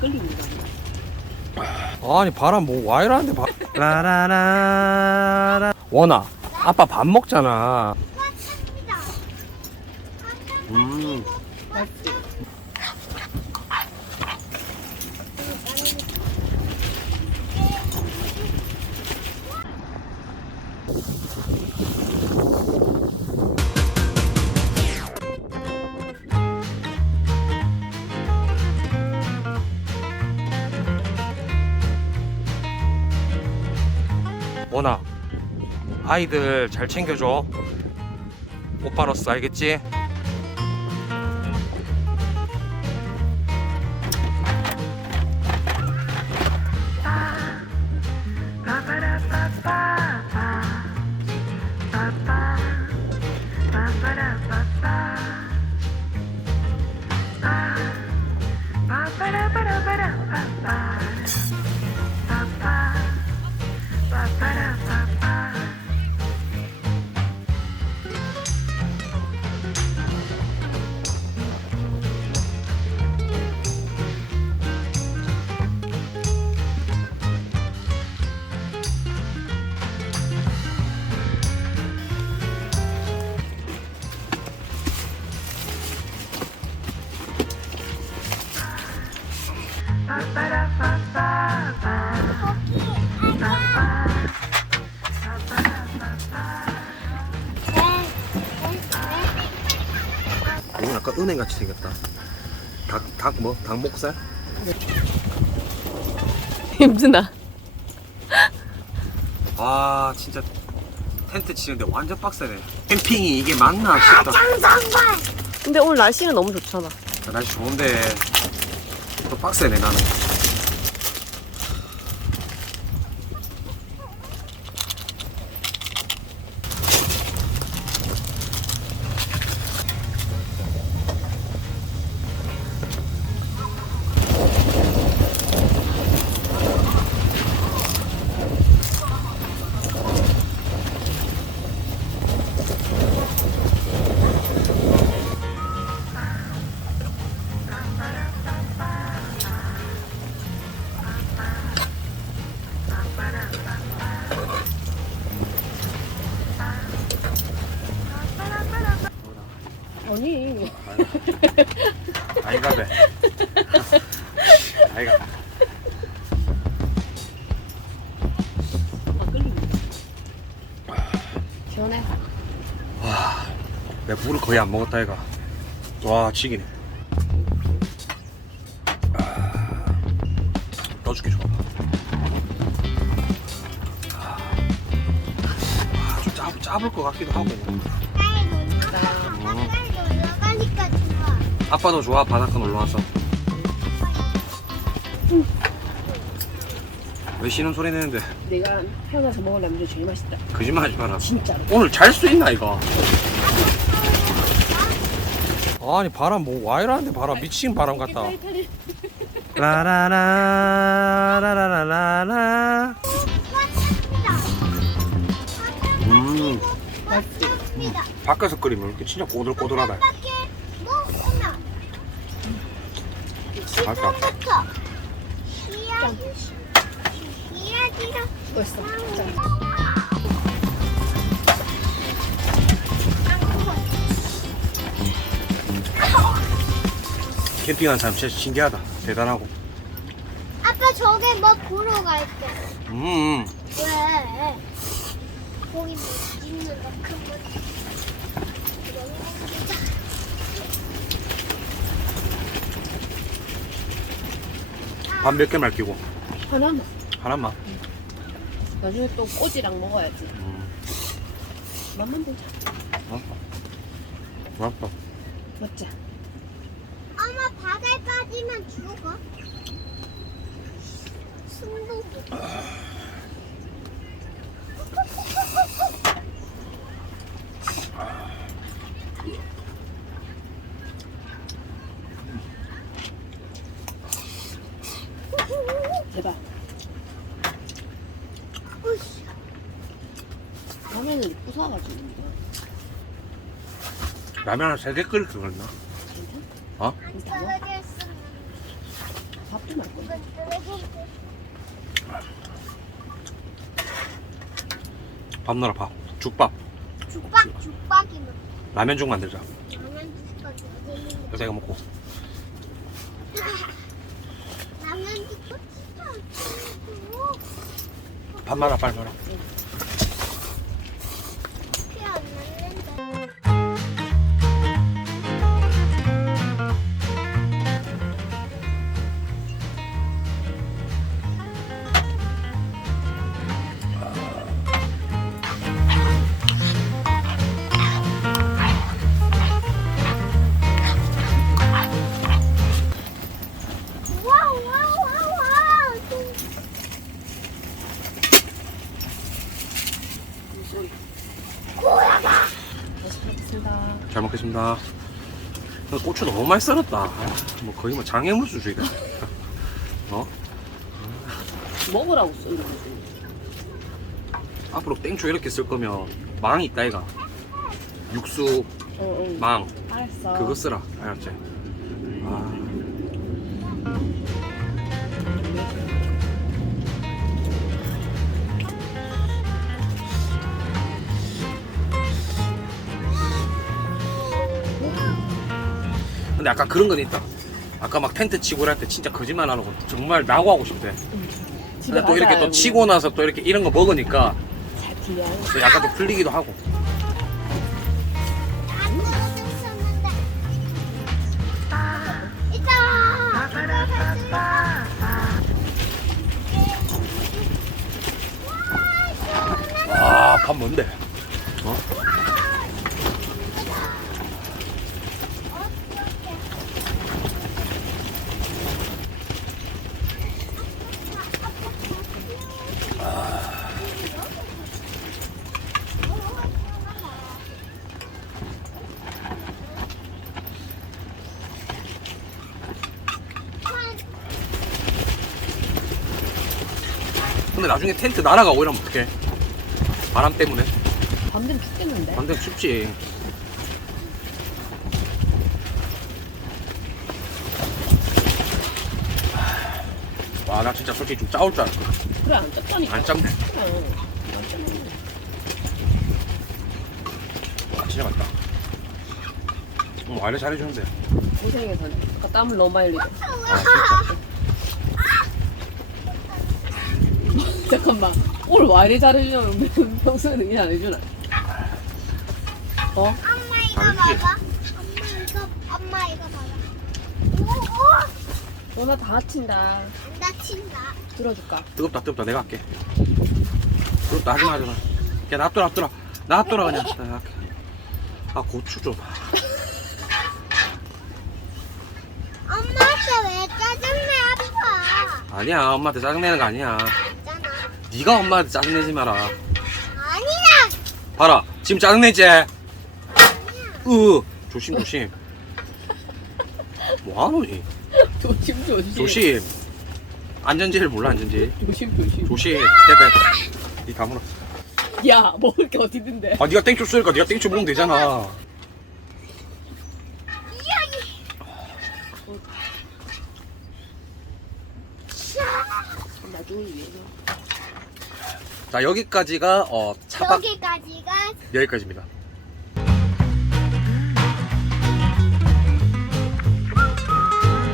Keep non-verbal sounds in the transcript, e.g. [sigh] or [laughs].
막걸리입니다. 아니 바람 뭐 와이라는데 바... 라라라라 원아 아빠 밥 먹잖아 음 맛있지? 원아 아이들 잘 챙겨줘 오빠로서 알겠지? 이건 약간 은행같이 생겼다 닭, 닭 뭐? 닭 목살? 힘드나? [laughs] 아 진짜 텐트 치는데 완전 빡세네 캠핑이 이게 맞나 싶다 근데 오늘 날씨는 너무 좋잖아. 날씨 좋은데 또 빡세네 나는 아이가. 시원해. 내가 물을 거의 안 먹었다 이가 와 지기네 아, 넣어줄게 좋아 아, 좀 짜, 짜볼 것 같기도 하고 가니까 좋아. 아빠도 좋아 바닷가 놀러 와서 왜 씨는 소리 내는데? 내가 태어나서 먹은 남자 중 제일 맛있다. 거짓말하지 마라. 진짜로. 오늘 잘 수 있나 이거? 아니 바람 뭐 와이라는데 바람 미친 바람 같다. 라라라 라라라라라. 음. 음. 밖에서 끓이면 이렇게 진짜 꼬들꼬들하다. 맛있다. 맛있어. 자. 캠핑하는 사람 진짜 신기하다 대단하고 아빠 저게 뭐 보러 갈게. 음 왜? 거기 뭐 있는 거큰 거. 밥 몇 개 말기고 하나만. 하나만 나중에 또 꼬지랑 먹어야지. 음. 맛만 보자. 고맙다 먹자. 엄마 바다까지만 죽어. 승부고. 제발. 라면을 부숴가지고 라면 세개 끓일 줄 알나? 어? 밥도 말고. 밥 넣어라 밥. 죽밥. 죽박 죽박이 뭐. 라면죽 만들자. 라면 주스까지 뭐. 먹고. [laughs] 밥 말아 빨리 말아 잘 먹겠습니다 근데 고추 너무 많이 썰었다 아, 뭐 거의 뭐 장애물 수준이다 어? 먹으라고 쓰는 거지. 앞으로 땡초 이렇게 쓸 거면 망이 있다 이가 육수 응, 응. 망 알았어. 그거 쓰라 알았지? 아 근데 아까 그런 건 있다 아까 막 텐트 치고 할때 진짜 거짓말 안 하고 정말 나고 하고 싶대 근데 또 이렇게 또 치고 나서 또 이렇게 이런 거 먹으니까. 또 약간 좀 풀리기도 하고. 있다. 아밥 뭔데? 어? 근데 나중에 텐트 날아가고 이러면 어떡해 바람 때문에 밤 되면 죽겠는데. 반대 춥지. 와, 나 진짜 솔직히 좀 짜올 줄 알았거든. 그래 안 짰다니까. 안 짭네. 그래. 안 짰네. 와, 진짜 맛있다. 음, 와이래 잘해주는데. 고생해서 아까 땀을 너무 많이 흘리고. 아, 진짜. 잠깐만. 오늘 와 이래 잘해주냐면 평소에는 일안 해주나? 어? 엄마 이거 다르지? 봐봐. 엄마 이거 엄마 이거 봐봐. 오, 오. 오늘 다 다친다. 안 다친다. 들어줄까? 뜨겁다, 뜨겁다. 내가 할게. 뜨겁다, 하지 마, 하지 마. 야, 놔둬라, 놔둬라. 놔둬라, 그냥. 내가 할게. 아, 고추 좀. 엄마한테 왜 짜증내 아파? 아니야, 엄마한테 짜증내는 거 아니야. 네가 엄마한테 짜증내지 마라. 아니라. 봐라, 지금 짜증내지? 으, 조심, 조심. 뭐하노니? 조심 조심. 조심. 안전지를 몰라, 안전지. 조심 조심. 조심. 됐다. 니 다물어. 야 먹을 게 어디 있는데? 아, 니가 땡초 쓰니까 니가 땡초 먹으면 되잖아. 나중을 위해서. 자, 여기까지가, 어, 차박, 여기까지가 여기까지입니다.